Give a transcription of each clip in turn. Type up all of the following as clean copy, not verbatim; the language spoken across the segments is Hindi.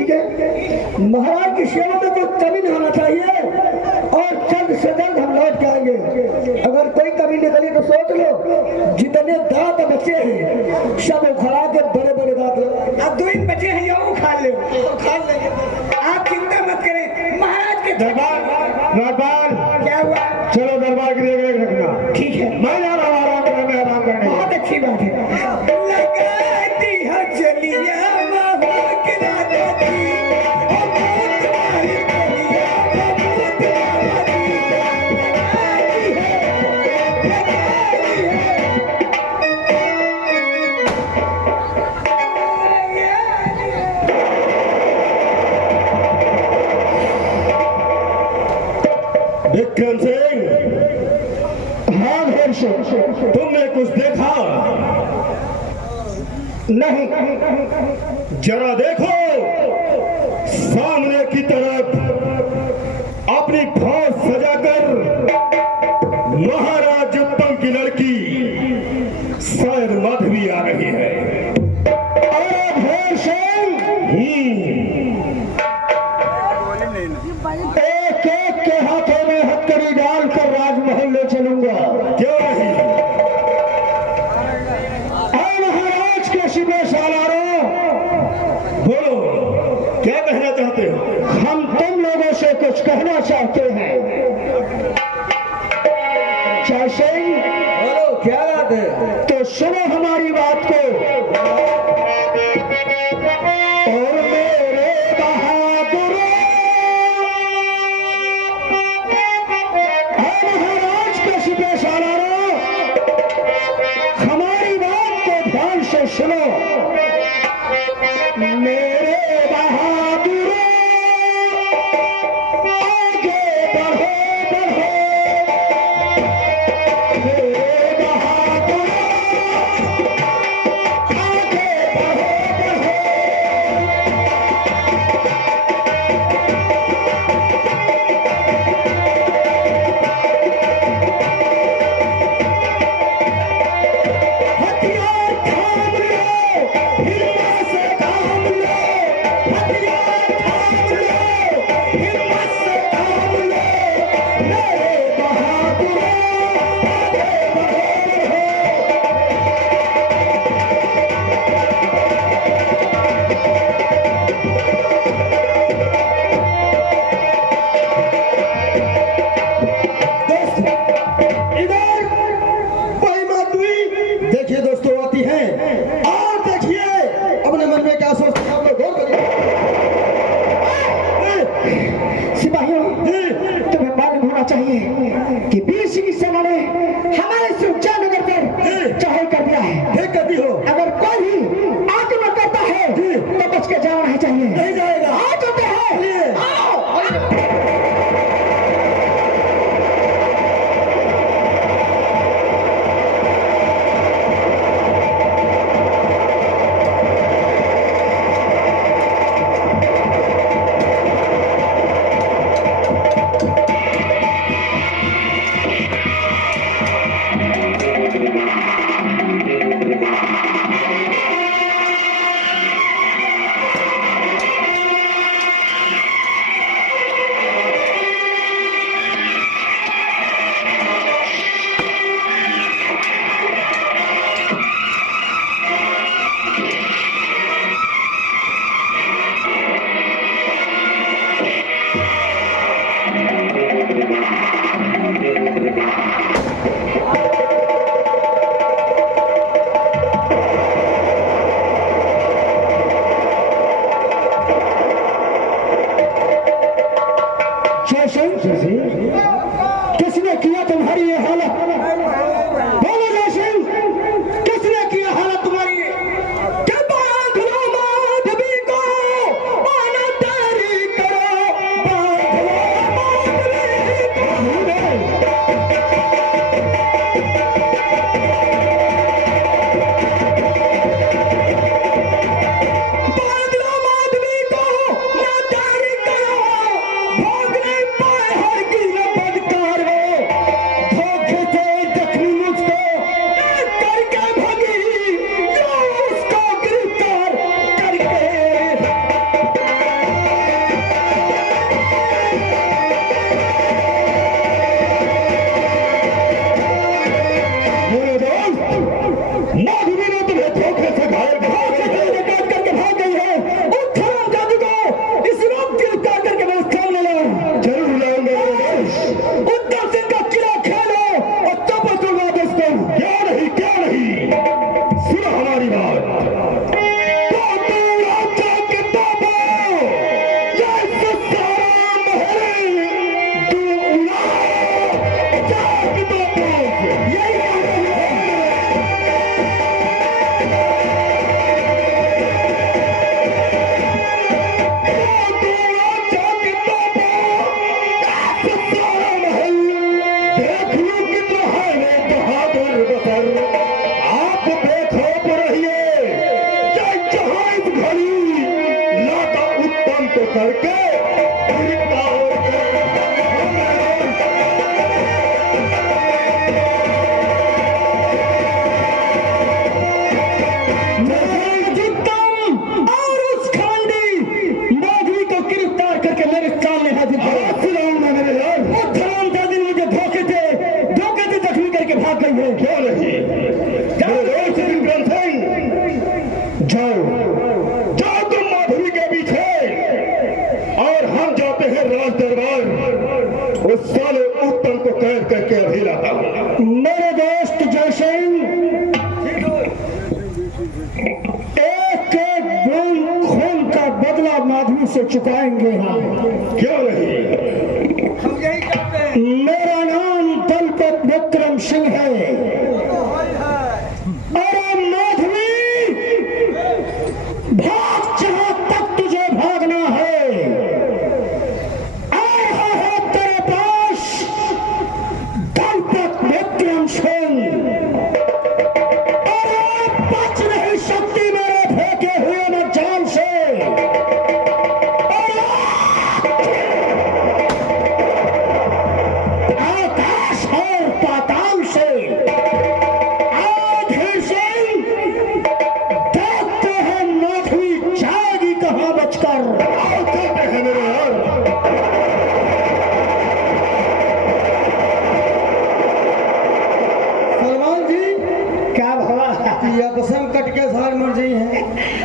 ठीक है, महाराज की सेवा में कोई कमी नहीं होना चाहिए और जल्द से जल्द हम लौट के आएंगे। अगर कोई कमी निकली तो सोच लो, जितने दांत बचे हैं सब उखड़ा के बड़े बड़े दांत अब 2 बचे हैं, ये उखाड़ ले। आप चिंता मत करें, महाराज के दरबार क्या हुआ? चलो दरबार की देख रखना। ठीक है, मैं जा रहा हूँ आराम करने में, आराम करने। बहुत अच्छी बात है। लगाती है चलिया विक्रम सिंह। हाँ घोर से तुमने कुछ देखा? नहीं। जरा देखो सामने की तरफ अपनी फौज सजाकर महाराज उत्तम की लड़की शायद माधवी आ रही है। अरे घोर सिंह, एक एक के हाथों में हथकड़ी डालकर राजमहल ले चलूंगा। क्यों नहीं? महाराज के शिवे सालारों, बोलो क्या कहना चाहते हो? हम तुम लोगों से कुछ कहना चाहते हैं। जय सिंह, बोलो क्या बात है? तो सुनो हमारी बात को। और मेरे बहादुरों, महाराज के शिवे सालारों, हमारी बात को ध्यान से सुनो। मेरे बहादुरों, आगे बढ़ो बढ़ो। मेरे बहादुरों, आगे बढ़ो बढ़ो। हथियार थाम लो, हिम्मत से काम लो। हथियार थाम लो, हिम्मत से काम लो। मेरे बहादुरों, आगे बढ़ो बढ़ो। इधर कोई माधवी देखिए दोस्तों आती है, और देखिए अपने मन में क्या सोचते हैं आप लोग गौर करिए। सिपाहियों, तुम्हें मालूम होना चाहिए कि वीर सिंह की सेना ने हमारे सुजानगर पर चढ़ाई कर दिया है। ठीक कहती हो। अगर कोई भी आक्रमण करता है तो बच के जाना चाहिए। नहीं जाएगा। आ चुके हैं, आओ। सर बसर आप बेखौफ रहिए, जहाँ इस घड़ी लाता उत्तम को करके उस साले उत्तम को कैद करके अभी लाता हूं। मेरे दोस्त जयसिंह, एक एक बूंद खून का बदला माधवी से चुकाएंगे हम। क्यों नहीं? हम यही कहते हैं। मेरा नाम दलपत विक्रम सिंह है। अरे माधवी, भाग जहां तक तुझे भागना है।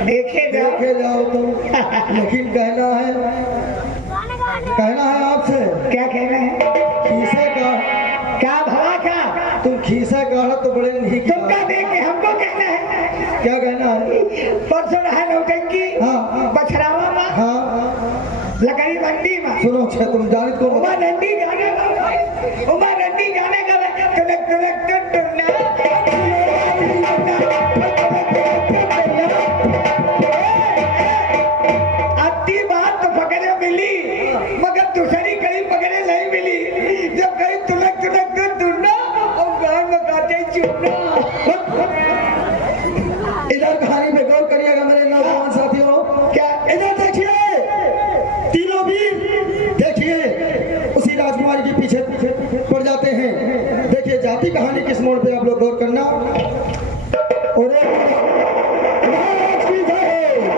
देखे जाओ तो, लेकिन कहना है आपसे। क्या कहना है? खीसे का क्या भला का तुम खीसा काढ़ा तो बड़े नहीं। तुमका देख के हमको कहना है। क्या कहना है? परसों रहा नौटंकी। हाँ बछरावा में। हाँ लकड़ी मंडी में। सुनो अच्छा तुम जाने को उमा नंदी गाने का, उमा नंदी गाने का तुलक तुलक टुटना जाति कहानी किस मोड़ पे आप लोग गौर करना। और महाराज की जय हो,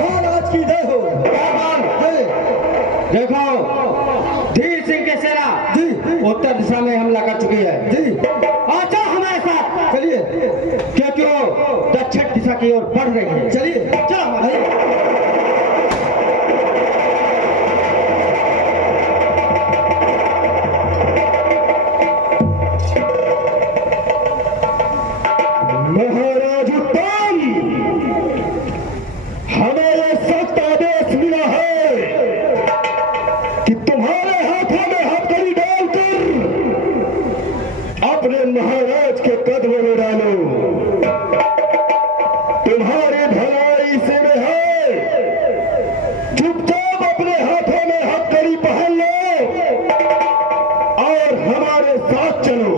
महाराज की जय हो। देखो धीर सिंह के सेना जी उत्तर दिशा में हमला कर चुकी है जी। अच्छा हमारे साथ चलिए, क्योंकि वो दक्षिण दिशा की ओर बढ़ रही है। चलिए चलो महाराज के कदमों में डालो। तुम्हारी भलाई से में है, चुपचाप अपने हाथों में हथकड़ी पहन लो और हमारे साथ चलो।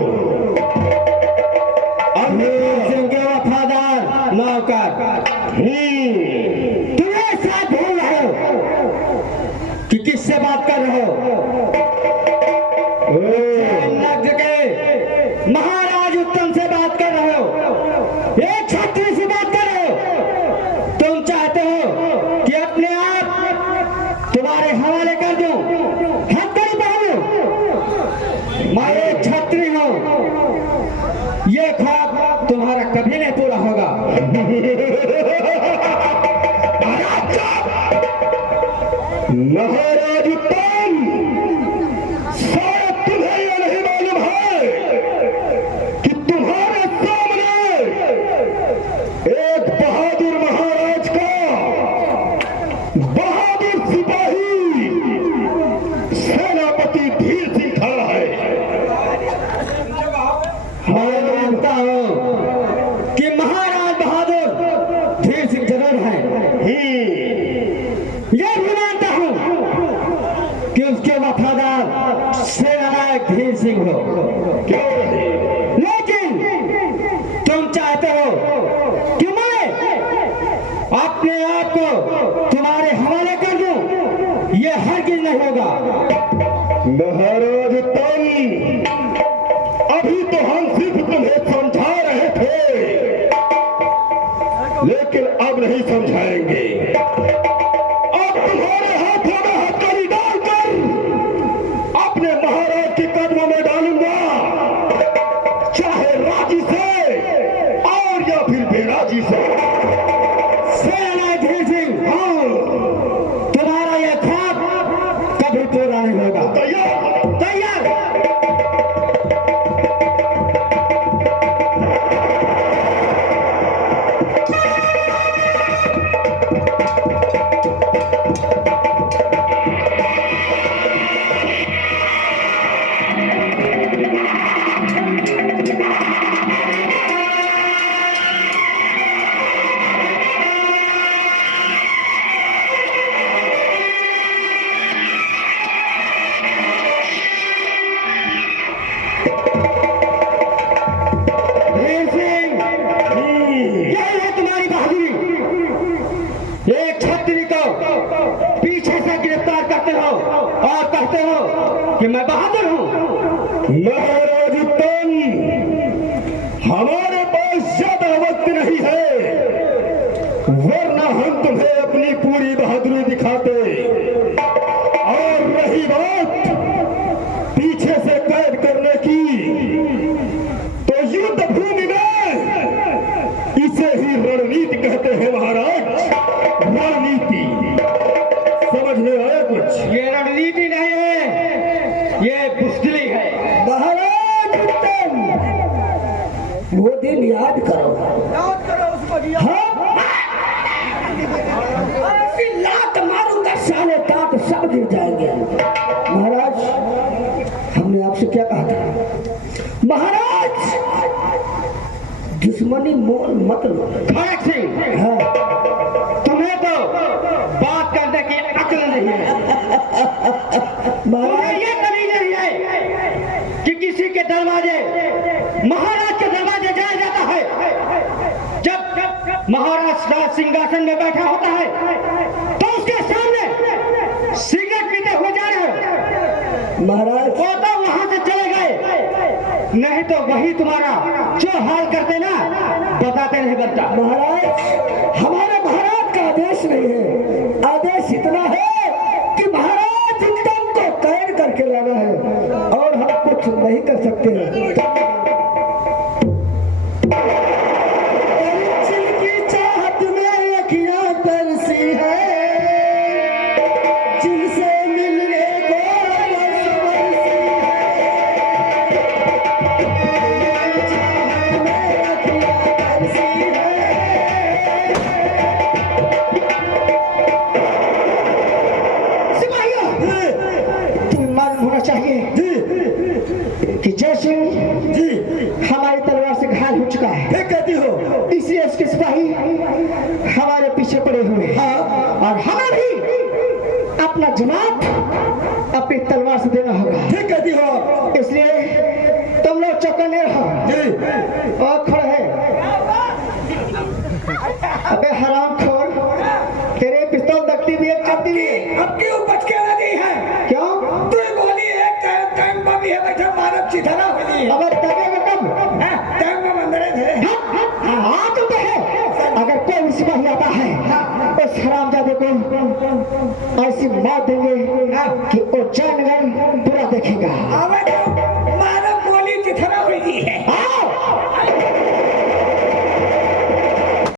सिंह के वफादार नौकर तुम्हें साथ भूल रहे हो कि किससे बात कर रहे हो? महाराज उत्तम से बात कर रहे हो, एक छात्री से बात कर रहे हो। तुम चाहते हो कि अपने आप तुम्हारे हवाले कर दूं, हथकड़ी पहनूं? मैं एक छात्री हूं, ये ख्वाब तुम्हारा कभी नहीं पूरा होगा। महाराज उत्तम, शायद तुम्हें यह नहीं मालूम है कि तुम्हारे सामने एक बहादुर महाराज का बहादुर सिपाही सेनापति धीर सिंह खड़ा है। मैं मानता हूं कि महाराज बहादुर महाराज तुम, अभी तो हम सिर्फ तुम्हें समझा रहे थे, लेकिन अब नहीं समझाएंगे। अब तुम्हारे हाथों में हथकड़ी डालकर अपने महाराज के कदमों में डालूंगा, चाहे राजी से और या फिर बेराजी से। सेनाधीश सिंह, हाँ, तुम्हारा यह ख्वाब कभी पूरा नहीं होगा। तैयार तैयार। वीर सिंह, यही है तुम्हारी बहादुरी। एक छत्री को पीछे से गिरफ्तार करते हो और कहते हो कि मैं बहादुर हूँ। महाराज तुम, हमारे पास ज्यादा वक्त नहीं है, वरना हम तुम्हें अपनी पूरी बहादुरी दिखाते। और रही बात पीछे से कैद करने की, तो युद्ध भूमि में इसे ही रणनीति कहते हैं महाराज। रणनीति समझ में आया कुछ? ये रणनीति नहीं है, ये बुज़दिली है। महाराज तुम वो दिन याद करो उसको। ऐसी लात मारूंगा साले दांत सब गिर जाएंगे। महाराज, हमने आपसे क्या कहा था? महाराज, दुश्मनी मोल मत लो। खड़क सिंह, हाँ, तुम्हें तो बात करने की अक्ल नहीं है। महाराज, ये कभी नहीं है कि किसी के दरवाजे, महाराज के दरवाजे जाया जाता है। जब महाराज राज सिंहासन में बैठा होता है तो उसके सामने सिगरेट पीते हुए जा रहे हो महाराज, वो तो वहां से चले गए, नहीं तो वही तुम्हारा जो हाल करते ना, बताते नहीं बनता। महाराज, हमारे महाराज का आदेश नहीं है, आदेश इतना है कि महाराज तुमको कैद करके लाना है और हम कुछ नहीं कर सकते हैं। कि जैसे हमारी तलवार से घायल हो चुका है, कहती हो, इसलिए इसके सिपाही हमारे पीछे पड़े हुए हैं। हाँ। और हमें भी अपना जवाब अपनी तलवार से देना होगा। ठीक कहती हो, इसलिए तुम लोग चौकन्ने रहो और खड़े हैं। अबे हरामखोर, तेरे पिस्तौल दखती भी है, चलती भी है। अब क्यों बच के लगी है? क्यों? तू गोली एक टाइम पर भी है, बैठा मानव चिथरा होती है। अब तगेगा कब? टाइम में मंदिर थे। हाँ तो है। अगर कोई सिपाही आता है उस हरामजादे को ऐसी मौत देंगे कि वो जयनगर पूरा देखेगा।